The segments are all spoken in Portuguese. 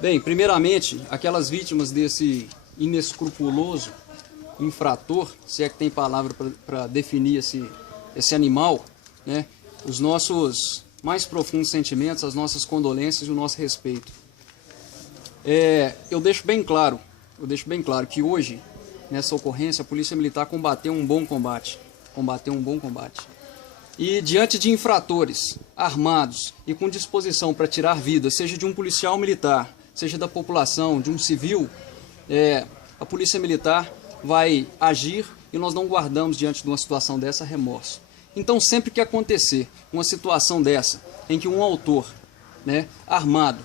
Bem, primeiramente, aquelas vítimas desse inescrupuloso infrator, se é que tem palavra para definir esse animal, né? Os nossos mais profundos sentimentos, as nossas condolências e o nosso respeito. Eu deixo bem claro que hoje, nessa ocorrência, a Polícia Militar combateu um bom combate. E diante de infratores armados e com disposição para tirar vida, seja de um policial militar, seja da população, de um civil, a Polícia Militar vai agir e nós não guardamos diante de uma situação dessa remorso. Então, sempre que acontecer uma situação dessa, em que um autor, né, armado,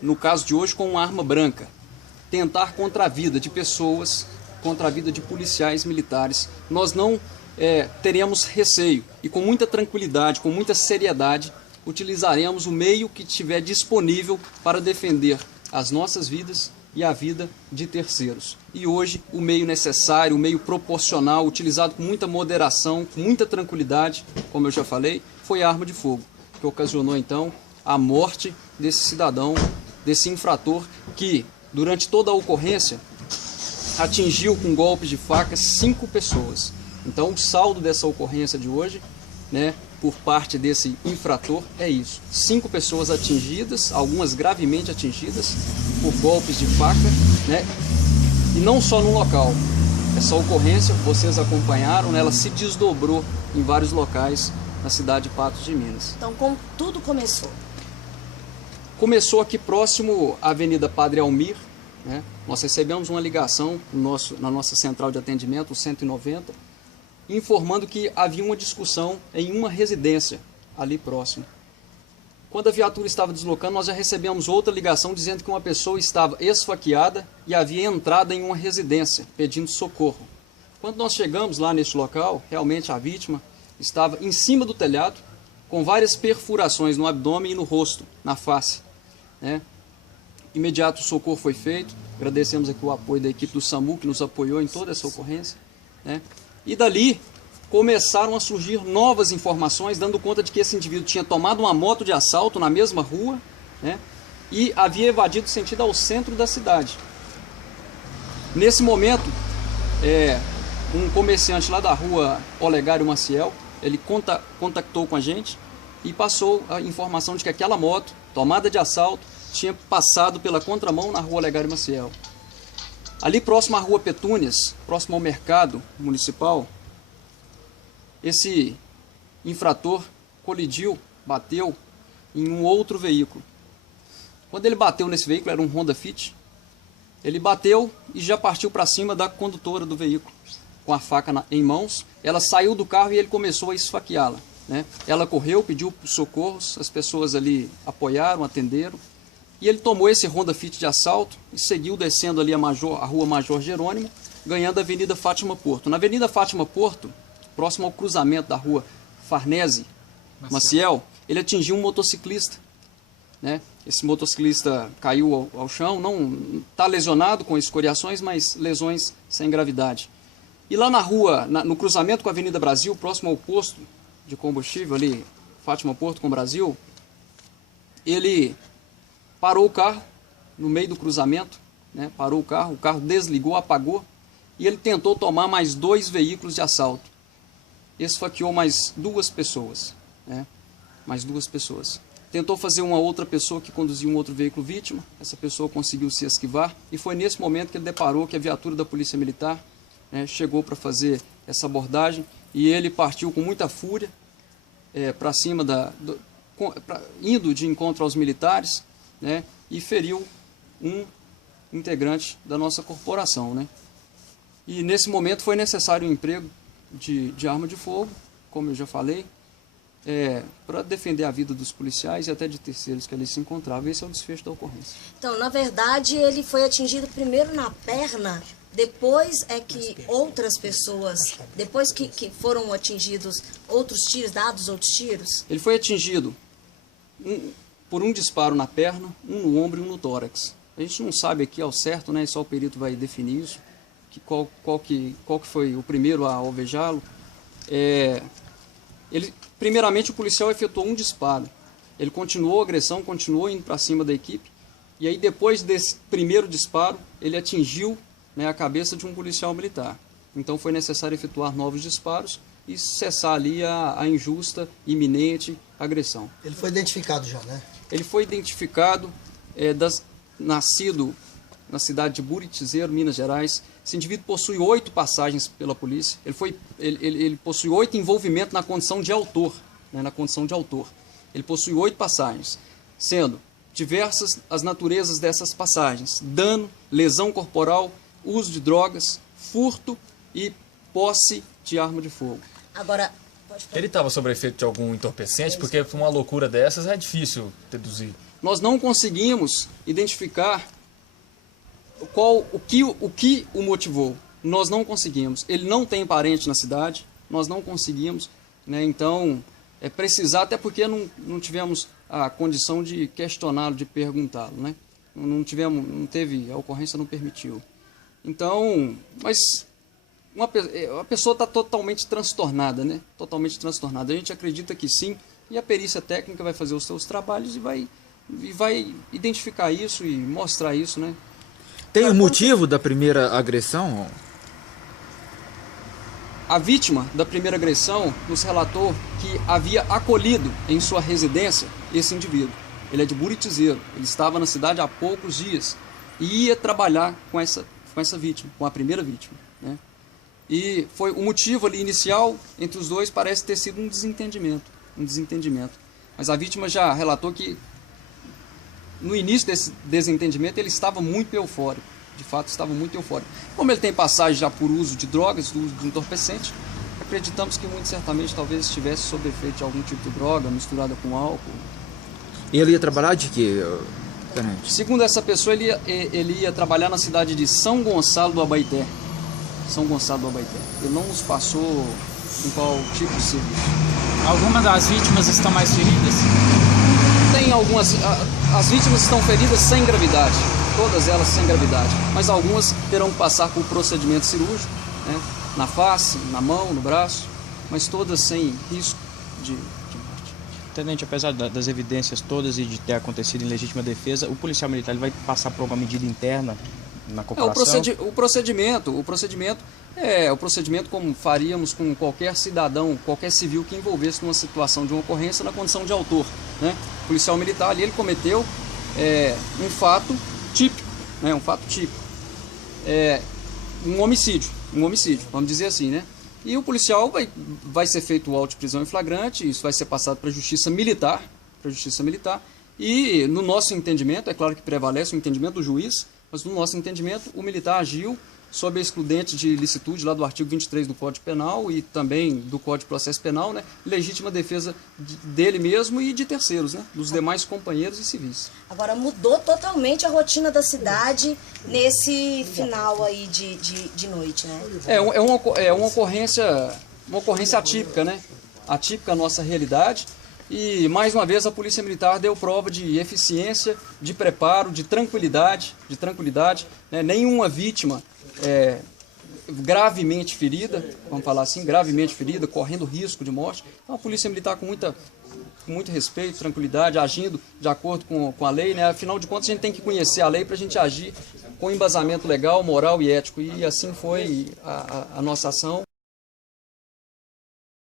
no caso de hoje com uma arma branca, tentar contra a vida de pessoas, contra a vida de policiais militares, nós não teremos receio e com muita tranquilidade, com muita seriedade, utilizaremos o meio que tiver disponível para defender as nossas vidas e a vida de terceiros. E hoje o meio necessário, o meio proporcional, utilizado com muita moderação, com muita tranquilidade, como eu já falei, foi a arma de fogo, que ocasionou então a morte desse cidadão, desse infrator que, durante toda a ocorrência, atingiu com golpes de faca 5 pessoas. Então, o saldo dessa ocorrência de hoje, né, por parte desse infrator, é isso. 5 pessoas atingidas, algumas gravemente atingidas por golpes de faca, né, e não só no local. Essa ocorrência, vocês acompanharam, né, ela se desdobrou em vários locais na cidade de Patos de Minas. Então, como tudo começou? Começou aqui próximo à Avenida Padre Almir, né? Nós recebemos uma ligação na nossa central de atendimento, o 190, informando que havia uma discussão em uma residência ali próximo. Quando a viatura estava deslocando, nós já recebemos outra ligação dizendo que uma pessoa estava esfaqueada e havia entrado em uma residência pedindo socorro. Quando nós chegamos lá neste local, realmente a vítima estava em cima do telhado, com várias perfurações no abdômen e no rosto, na face, né? Imediato o socorro foi feito, agradecemos aqui o apoio da equipe do SAMU que nos apoiou em toda essa ocorrência, né? E dali começaram a surgir novas informações, dando conta de que esse indivíduo tinha tomado uma moto de assalto na mesma rua, né? E havia evadido sentido ao centro da cidade. Nesse momento, um comerciante lá da rua Olegário Maciel, ele contactou com a gente e passou a informação de que aquela moto, tomada de assalto, tinha passado pela contramão na rua Olegário Maciel. Ali próximo à rua Petúnias, próximo ao mercado municipal, esse infrator colidiu, bateu em um outro veículo. Quando ele bateu nesse veículo, era um Honda Fit, ele bateu e já partiu para cima da condutora do veículo, com a faca em mãos. Ela saiu do carro e ele começou a esfaqueá-la, né? Ela correu, pediu socorros, as pessoas ali apoiaram, atenderam. E ele tomou esse Honda Fit de assalto e seguiu descendo ali a rua Major Jerônimo, ganhando a Avenida Fátima Porto. Na Avenida Fátima Porto, próximo ao cruzamento da rua Farnese Maciel, ele atingiu um motociclista, né? Esse motociclista caiu ao chão, não está lesionado com escoriações, mas lesões sem gravidade. E lá na rua, no cruzamento com a Avenida Brasil, próximo ao posto de combustível ali, Fátima Porto com Brasil, ele parou o carro no meio do cruzamento, né? Parou o carro desligou, apagou, e ele tentou tomar mais 2 veículos de assalto. Esfaqueou mais 2 pessoas, né? Mais 2 pessoas. Tentou fazer uma outra pessoa que conduzia um outro veículo vítima, essa pessoa conseguiu se esquivar, e foi nesse momento que ele deparou que a viatura da Polícia Militar, né, chegou para fazer essa abordagem, e ele partiu com muita fúria para cima, indo de encontro aos militares, né, e feriu um integrante da nossa corporação, né? E nesse momento foi necessário um emprego de arma de fogo, como eu já falei, para defender a vida dos policiais e até de terceiros que ali se encontravam. Esse é o desfecho da ocorrência. Então, na verdade, ele foi atingido primeiro na perna, depois é que outras pessoas, depois que foram atingidos outros tiros, dados outros tiros? Ele foi atingido por um disparo na perna, um no ombro e um no tórax. A gente não sabe aqui ao certo, né? Só o perito vai definir isso, qual que foi o primeiro a alvejá-lo. Primeiramente, o policial efetuou um disparo. Ele continuou a agressão, continuou indo para cima da equipe, E aí, depois desse primeiro disparo, ele atingiu, né, a cabeça de um policial militar. Então, foi necessário efetuar novos disparos e cessar ali a injusta, iminente agressão. Ele foi identificado já, né? Ele foi identificado, nascido na cidade de Buritizeiro, Minas Gerais. Esse indivíduo possui 8 passagens pela polícia. Ele possui 8 envolvimentos na condição de autor, né, na condição de autor. Ele possui 8 passagens, sendo diversas as naturezas dessas passagens: dano, lesão corporal, uso de drogas, furto e posse de arma de fogo. Agora, pode falar. Ele estava sob efeito de algum entorpecente? Porque uma loucura dessas é difícil deduzir. Nós não conseguimos identificar o que o motivou. Nós não conseguimos. Ele não tem parente na cidade, nós não conseguimos, né? Então, é precisar, até porque não tivemos a condição de questioná-lo, de perguntá-lo, né? Não teve, a ocorrência não permitiu. Então, mas a pessoa está totalmente transtornada, né? Totalmente transtornada. A gente acredita que sim, e a perícia técnica vai fazer os seus trabalhos e vai identificar isso e mostrar isso, né? Tem o motivo da primeira agressão? A vítima da primeira agressão nos relatou que havia acolhido em sua residência esse indivíduo. Ele é de Buritizeiro, ele estava na cidade há poucos dias e ia trabalhar com essa vítima, com a primeira vítima, né? E foi o motivo ali inicial entre os dois, parece ter sido um desentendimento. Mas a vítima já relatou que no início desse desentendimento ele estava muito eufórico. De fato, estava muito eufórico. Como ele tem passagem já por uso de drogas, uso de entorpecente, acreditamos que muito certamente talvez estivesse sob efeito de algum tipo de droga misturada com álcool. E ele ia trabalhar de quê, tenente? Segundo essa pessoa, ele ia trabalhar na cidade de São Gonçalo do Abaeté. São Gonçalo do Abaeté. Ele não nos passou em qual tipo de serviço. Algumas das vítimas estão mais feridas? Tem algumas. As vítimas estão feridas sem gravidade. Todas elas sem gravidade. Mas algumas terão que passar por procedimento cirúrgico, né, na face, na mão, no braço. Mas todas sem risco de morte. Tenente, apesar das evidências todas e de ter acontecido em legítima defesa, o policial militar ele vai passar por alguma medida interna na corporação? O procedimento é o procedimento como faríamos com qualquer cidadão, qualquer civil que envolvesse numa situação de uma ocorrência na condição de autor, né? O policial militar ali, ele cometeu um fato típico, né? Um homicídio, vamos dizer assim, né? E o policial vai ser feito o auto de prisão em flagrante, isso vai ser passado para a justiça militar, e no nosso entendimento, é claro que prevalece o entendimento do juiz, mas no nosso entendimento o militar agiu sob a excludente de ilicitude lá do artigo 23 do Código Penal e também do Código de Processo Penal, né? Legítima defesa dele mesmo e de terceiros, né? Dos demais companheiros e civis. Agora, mudou totalmente a rotina da cidade nesse final aí de noite, né? É uma ocorrência atípica, né? Atípica à nossa realidade. E, mais uma vez, a Polícia Militar deu prova de eficiência, de preparo, de tranquilidade, né? Nenhuma vítima gravemente ferida, vamos falar assim, gravemente ferida, correndo risco de morte. Então, a Polícia Militar com muito respeito, tranquilidade, agindo de acordo com a lei, né? Afinal de contas, a gente tem que conhecer a lei para a gente agir com embasamento legal, moral e ético. E assim foi a nossa ação.